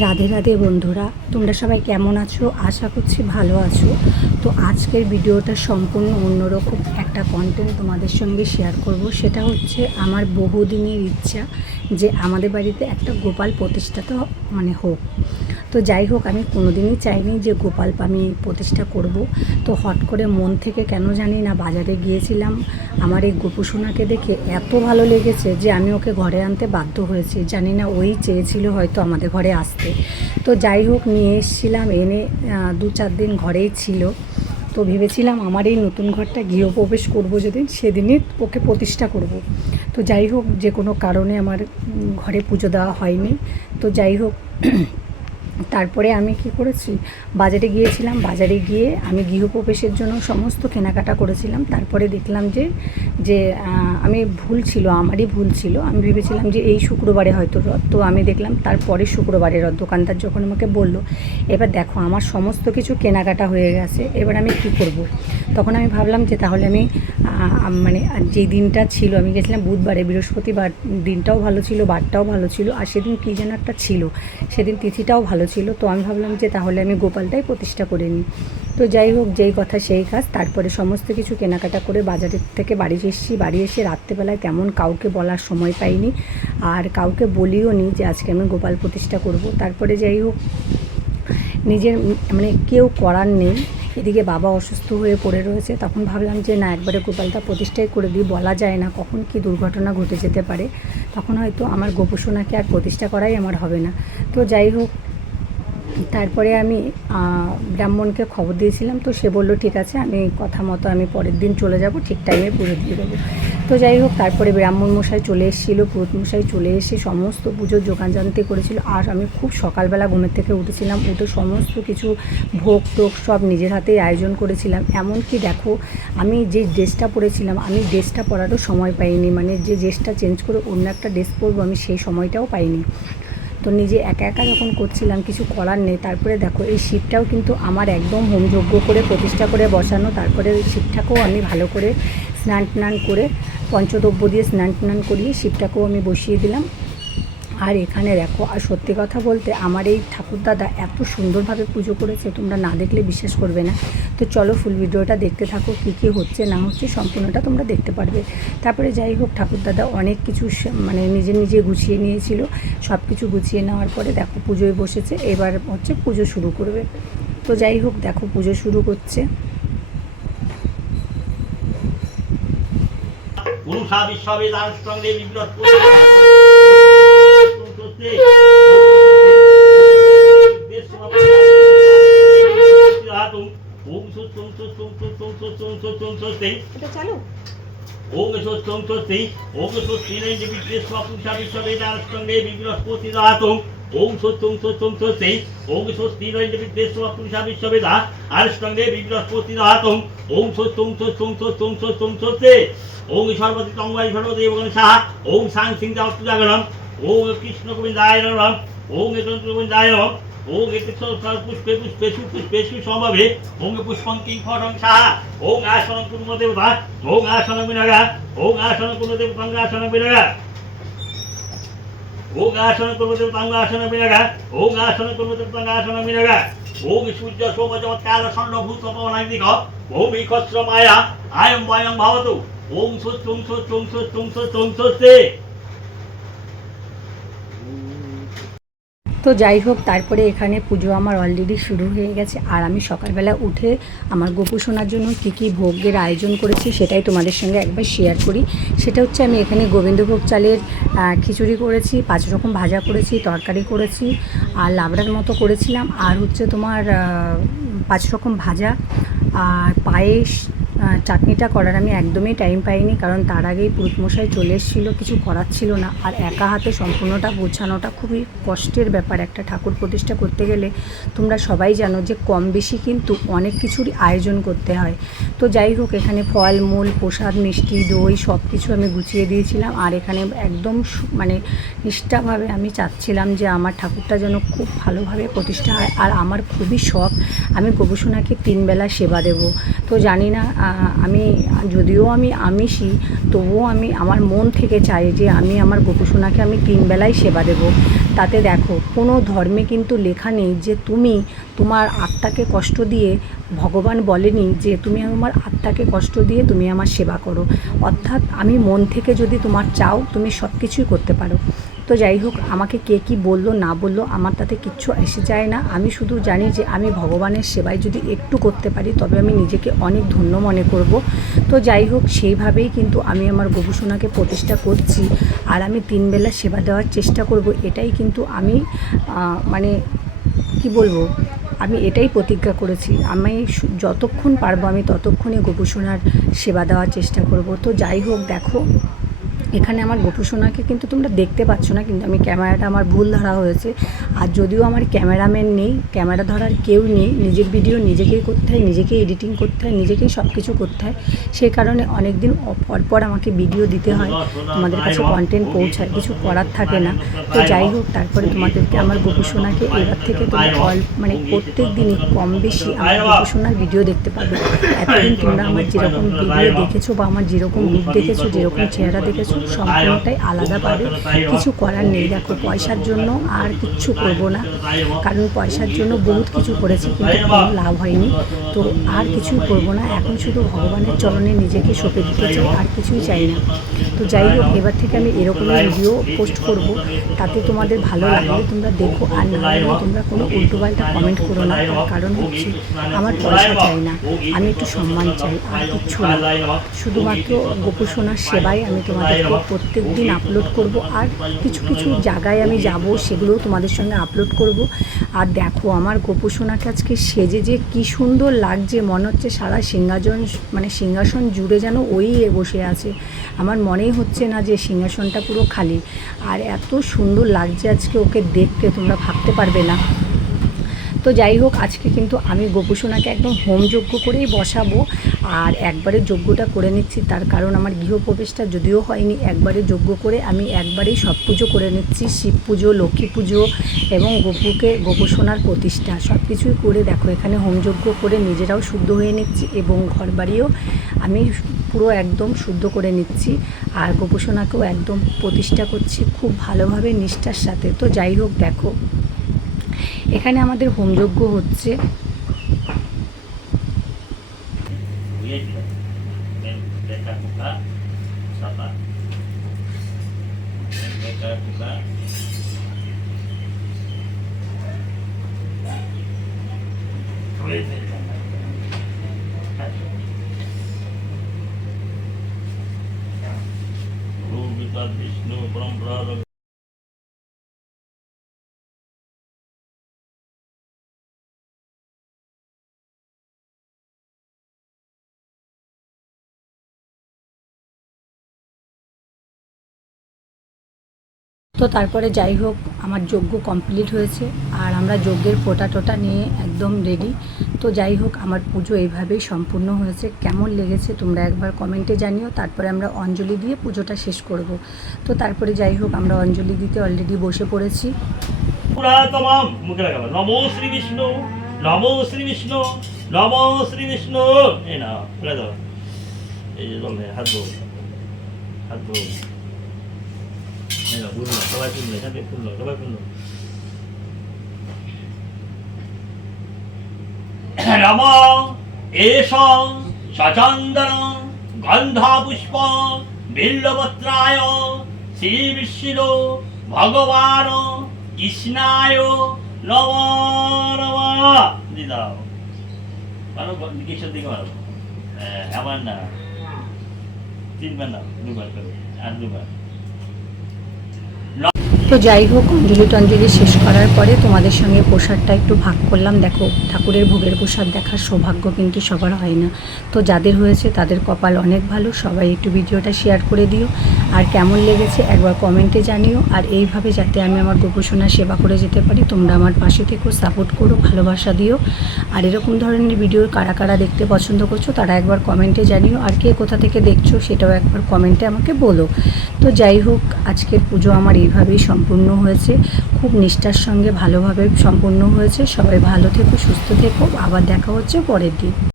রাধে রাধে বন্ধুরা, তোমরা সবাই কেমন আছো? আশা করছি ভালো আছো। তো আজকের ভিডিওটা সম্পূর্ণ অন্যরকম একটা কন্টেন্ট তোমাদের সঙ্গে শেয়ার করব। সেটা হচ্ছে আমার বহুদিনের ইচ্ছা যে আমাদের বাড়িতে একটা গোপাল প্রতিষ্ঠাতা হোক। তো যাই হোক, আমি কোনোদিনই চাইনি যে গোপাল আমি প্রতিষ্ঠা করব। তো হট করে মন থেকে কেন জানি না বাজারে গিয়েছিলাম, আমার এই গোপুসোনাকে দেখে এত ভালো লেগেছে যে আমি ওকে ঘরে আনতে বাধ্য হয়েছি। জানি না ওই চেয়েছিল হয়তো আমাদের ঘরে আসতে। তো যাই হোক, নিয়ে এসেছিলাম, এনে 2-4 দিন ঘরেই ছিল। তো ভেবেছিলাম আমার এই নতুন ঘরটা গৃহপ্রবেশ করব যেদিন, সেদিনই ওকে প্রতিষ্ঠা করব। তো যাই হোক, যে কোনো কারণে আমার ঘরে পুজো দেওয়া হয়নি। তো যাই হোক, তারপরে আমি কি করেছি, বাজারে গিয়েছিলাম। বাজারে গিয়ে আমি গৃহপ্রবেশের জন্য সমস্ত কেনাকাটা করেছিলাম। তারপরে দেখলাম যে যে আমি আমারই ভুল ছিল। আমি ভেবেছিলাম যে এই শুক্রবারে হয়তো রথ, তো আমি দেখলাম তারপরে শুক্রবারে রথ। দোকানদার যখন আমাকে বলল, এবার দেখো আমার সমস্ত কিছু কেনাকাটা হয়ে গেছে, এবার আমি কী করব। তখন আমি ভাবলাম যে তাহলে আমি যেই দিনটা ছিল, আমি গেছিলাম বুধবারে, বৃহস্পতিবার দিনটাও ভালো ছিল, বারটাও ভালো ছিল, আর সেদিন কী যেন একটা ছিল, সেদিন তিথিটাও ভালো ছিল। তো আমি ভাবলাম যে তাহলে আমি গোপালটাই প্রতিষ্ঠা করে নিই। তো যাই হোক, যেই কথা সেই কাজ। তারপরে সমস্ত কিছু কেনাকাটা করে বাজারের থেকে বাড়ি এসেছি। বাড়ি এসে রাত্রেবেলায় তেমন কাউকে বলার সময় পাইনি, আর কাউকে বলিও নি যে আজকে আমি গোপাল প্রতিষ্ঠা করব। তারপরে যাই হোক, নিজের কেউ করার নেই। এদিকে বাবা অসুস্থ হয়ে পড়ে রয়েছে। তখন ভাবলাম যে না, একবারে গোপালটা প্রতিষ্ঠাই করে দিই, বলা যায় না কখন কী দুর্ঘটনা ঘটে যেতে পারে। তখন হয়তো আমার গোপুসোনাকে আর প্রতিষ্ঠা করাই আমার হবে না। তো যাই হোক, তারপরে আমি ব্রাহ্মণকে খবর দিয়েছিলাম। তো সে বলল ঠিক আছে, আমি কথা মতো আমি পরের দিন চলে যাব, ঠিক টাইমে পুজো দিয়ে দেবো। তো যাই হোক, তারপরে ব্রাহ্মণ মশাই চলে এসেছিলো, পুরোহিত মশাই চলে এসে সমস্ত পুজোর যোগানজান্তি করেছিল। আর আমি খুব সকালবেলা ঘুমের থেকে উঠেছিলাম, উঠে সমস্ত কিছু ভোগ টোগ সব নিজের হাতেই আয়োজন করেছিলাম। এমনকি দেখো, আমি যে ড্রেসটা পরেছিলাম, আমি ড্রেসটা পরারও সময় পাইনি, যে ড্রেসটা চেঞ্জ করে অন্য একটা ড্রেস পরবো, আমি সেই সময়টাও পাইনি। তো নিজে একা একা যখন করছিলাম, কিছু করার নেই। তারপরে দেখো, এই শিবটাও কিন্তু আমার একদম হোমযজ্ঞ করে প্রতিষ্ঠা করে বসানো। তারপরে ওই শিবটাকেও আমি ভালো করে স্নান টান করে, পঞ্চদ্রব্য দিয়ে স্নান টান করিয়ে শিবটাকেও আমি বসিয়ে দিলাম। আর এখানে দেখো, আর সত্যি কথা বলতে আমার এই ঠাকুরদাদা এত সুন্দরভাবে পুজো করেছে, তোমরা না দেখলে বিশ্বাস করবে না। তো চলো ফুল ভিডিওটা দেখতে থাকো, কী কী হচ্ছে না হচ্ছে সম্পূর্ণটা তোমরা দেখতে পারবে। তারপরে যাই হোক, ঠাকুরদাদা অনেক কিছু নিজে নিজে গুছিয়ে নিয়েছিল। সব কিছু গুছিয়ে নেওয়ার পরে দেখো পুজোয় বসেছে। এবার হচ্ছে পুজো শুরু করবে। তো যাই হোক, দেখো পুজো শুরু করছে। ओम सोम सोस्ति ओम सोस्तिने विद्यस्वपुषा विश्ववेदानस्कंदे विबृहस्पतिदातुं ओम सोम सोस्ति ओम सोस्तिने विद्यस्वपुषा विश्ववेदा आनस्कंदे विबृहस्पतिदातुं ओम सोम सोस्ति ओम सर्वति तंगाय सर्वदेव गणेशः ओम सांग सिंह जागरणम ओम कृष्ण गोविंदाय नमः ओम एतंत्र गोविंदाय नमः ओम पुष्पे पुष्पे पुष्पेषु समवे ओम पुष्पं किं फलं साहा ओम आसनं कुर्म देवता ओम आसनं विनगा ओम आसनं कुर्म देवता आसनं विनगा ओम आसनं कुर्म देवता आसनं विनगा ओम आसनं कुर्म देवता आसनं विनगा ओम सूर्य सोम चमत्कार सन्न भूत पवनादिक ओम इखस्र माया आयं वायं भवतु ओम सोस्ते। তো যাই হোক, তারপরে এখানে পুজো আমার অলরেডি শুরু হয়ে গেছে। আর আমি সকালবেলা উঠে আমার গোপুসোনার জন্য কী কী ভোগের আয়োজন করেছি সেটাই তোমাদের সঙ্গে একবার শেয়ার করি। সেটা হচ্ছে, আমি এখানে গোবিন্দভোগ চালের খিচুড়ি করেছি, 5 রকম ভাজা করেছি, তরকারি করেছি, আর লাবড়ার মতো করেছিলাম, আর হচ্ছে তোমার 5 রকম ভাজা আর পায়েস। চাটনিটা করার আমি একদমই টাইম পাইনি, কারণ তার আগেই পুরুতমশাই চলে এসেছিলো, কিছু করার ছিল না। আর একা হাতে সম্পূর্ণটা গোছানোটা খুবই কষ্টের ব্যাপার। একটা ঠাকুর প্রতিষ্ঠা করতে গেলে তোমরা সবাই জানো যে কম বেশি কিন্তু অনেক কিছুরই আয়োজন করতে হয়। তো যাই হোক, এখানে ফল মূল প্রসাদ মিষ্টি দই সব কিছু আমি গুছিয়ে দিয়েছিলাম। আর এখানে একদম নিষ্ঠাভাবে আমি চাচ্ছিলাম যে আমার ঠাকুরটা যেন খুব ভালোভাবে প্রতিষ্ঠা হয়। আর আমার খুবই শখ, আমি গোপুসোনাকে 3 বেলা সেবা দেব। তো জানি না আমি যদিও আমি আমিষই, তবুও আমি আমার মন থেকে চাই যে আমি আমার গোপুসোনাকে আমি 3 বেলায় সেবা দেব। তাতে দেখো কোনো ধর্মে কিন্তু লেখা নেই যে তুমি তোমার আত্মাকে কষ্ট দিয়ে, ভগবান বলেনি যে তুমি আমার আত্মাকে কষ্ট দিয়ে তুমি আমার সেবা করো। অর্থাৎ আমি মন থেকে যদি তোমার চাও তুমি সব কিছুই করতে পারো। তো যাই হোক, আমাকে কে কী বললো না বললো আমার তাতে কিচ্ছু এসে যায় না। আমি শুধু জানি যে আমি ভগবানের সেবায় যদি একটু করতে পারি তবে আমি নিজেকে অনেক ধন্য মনে করব। তো যাই হোক, সেইভাবেই কিন্তু আমি আমার গোপুসোনাকে প্রতিষ্ঠা করছি। আর আমি 3 বেলা সেবা দেওয়ার চেষ্টা করব, এটাই কিন্তু আমি মানে কি বলবো, আমি এটাই প্রতিজ্ঞা করেছি। আমি যতক্ষণ পারবো আমি ততক্ষণই গোপুসোনার সেবা দেওয়ার চেষ্টা করব। তো যাই হোক, দেখো এখানে আমার গোপুসোনাকে কিন্তু তোমরা দেখতে পাচ্ছ না, কিন্তু আমি ক্যামেরাটা আমার ভুল ধরা হয়েছে। আর যদিও আমার ক্যামেরাম্যান নেই, ক্যামেরা ধরার কেউ নেই, নিজের ভিডিও নিজেকেই করতে হয়, নিজেকেই এডিটিং করতে হয়, নিজেকেই সব কিছু করতে হয়। সেই কারণে অনেক দিন পর আমাকে ভিডিও দিতে হয়, তোমাদের কাছে কন্টেন্ট পৌঁছায়, কিছু করার থাকে না। তো যাই হোক, তারপরে তোমাদেরকে আমার গোপুসোনাকে এবার থেকে তোমরা মানে প্রত্যেক দিনই কম বেশি আমার গোপুসোনার ভিডিও দেখতে পাবে। এতদিন তোমরা আমার যেরকম ভিডিও দেখেছো বা আমার যেরকম রূপ দেখেছো, যেরকম চেহারা দেখেছো, সম্পূর্ণটাই আলাদা পাবে। কিছু করার নেই। দেখো, পয়সার জন্য আর কিচ্ছু করব না, কারণ পয়সার জন্য বহুত কিছু করেছি কিন্তু কোনো লাভ হয়নি। তো আর কিছুই করব না, এখন শুধু ভগবানের চরণে নিজেকে সঁপে দিতে চাই, আর কিছুই চাই না। তো যাই হোক, এবার থেকে আমি এরকমই ভিডিও পোস্ট করব। তাতে তোমাদের ভালো লাগলে তোমরা দেখো, আর না লাগলে তোমরা কোনো উল্টোপাল্টা কমেন্ট করো না। তার কারণ হচ্ছে আমার পয়সা চাই না, আমি একটু সম্মান চাই, আর কিচ্ছু না। শুধুমাত্র গোপুসোনার সেবায় আমি তোমাদেরকে প্রত্যেক দিন আপলোড করব। আর কিছু কিছু জায়গায় আমি যাব, সেগুলোও তোমাদের সঙ্গে আপলোড করব। আর দেখো, আমার গোপুসোনাকে আজকে সেজে যে কী সুন্দর লাগছে, মনে হচ্ছে সারা সিংহাসন জুড়ে যেন ওই বসে আছে। আমার মনেই হচ্ছে না যে সিংহাসনটা পুরো খালি। আর এত সুন্দর লাগছে আজকে ওকে দেখতে, তোমরা ভাবতে পারবে না। তো যাই হোক, আজকে কিন্তু আমি গোপুসোনাকে একদম হোমযজ্ঞ করেই বসাবো। আর একবারে যজ্ঞটা করে নিচ্ছি, তার কারণ আমার গৃহপ্রবেশটা যদিও হয়নি, একবারে যজ্ঞ করে আমি একবারেই সব পুজো করে নিচ্ছি। শিব পুজো, লক্ষ্মী পুজো এবং গোপুসোনার প্রতিষ্ঠা সব কিছুই করে, দেখো এখানে হোমযজ্ঞ করে নিজেরাও শুদ্ধ হয়ে নিচ্ছি এবং ঘরবাড়িও আমি পুরো একদম শুদ্ধ করে নিচ্ছি। আর গোপুসোনাকেও একদম প্রতিষ্ঠা করছি খুব ভালোভাবে নিষ্ঠার সাথে। তো যাই হোক, দেখো এখানে আমাদের হোমযজ্ঞ হচ্ছে। বিষ্ণু পরম্পরা তো তারপরে যাই হোক, আমার যজ্ঞ কমপ্লিট হয়েছে আর আমরা যজ্ঞের ফোঁটা টোটা নিয়ে একদম রেডি। তো যাই হোক, আমার পুজো এইভাবেই সম্পূর্ণ হয়েছে। কেমন লেগেছে তোমরা একবার কমেন্টে জানিও। তারপরে আমরা অঞ্জলি দিয়ে পুজোটা শেষ করব। তো তারপরে যাই হোক, আমরা অঞ্জলি দিতে অলরেডি বসে পড়েছি। মুখে লাগাবো নমো শ্রী বিষ্ণু, নমো শ্রী বিষ্ণু, নমো শ্রী বিষ্ণু। এই না ফেলে দাও, এই যে জল হাত ধো, হাত ধো, সবাই ফুললো, এখান থেকে ফুললো, সবাই ফুললো। নম এষ সচন্দন গন্ধা পুষ্প বিল্লপত্রায় শ্রী বিষ্ণু ভগবান কৃষ্ণায় নম নম। দি দাও, মারো কিসের দিকে মারো, আমার না 3 বার না, 2 বার করে, আর 2 বার। তো যাই হোক, অঞ্জলি টঞ্জলি শেষ করার পরে তোমাদের সঙ্গে প্রসাদটা একটু ভাগ করলাম। দেখো, ঠাকুরের ভোগের প্রসাদ দেখার সৌভাগ্য কিন্তু সবার হয় না। তো যাদের হয়েছে তাদের কপাল অনেক ভালো। সবাই একটু ভিডিওটা শেয়ার করে দিও, আর কেমন লেগেছে একবার কমেন্টে জানিও। আর এইভাবে যাতে আমি আমার গোপুসোনার সেবা করে যেতে পারি, তোমরা আমার পাশে থেকো, সাপোর্ট করো, ভালোবাসা দিও। আর এরকম ধরনের ভিডিও কারা কারা দেখতে পছন্দ করছো তারা একবার কমেন্টে জানিও। আর কে কোথা থেকে দেখছো সেটাও একবার কমেন্টে আমাকে বলো। তো যাই হোক, আজকের পুজো আমার এইভাবেই সম্পূর্ণ হয়েছে, খুব নিষ্ঠার সঙ্গে ভালোভাবে সম্পূর্ণ হয়েছে। সবাই ভালো থেকো, সুস্থ থেকো, আবার দেখা হচ্ছে পরের দিন।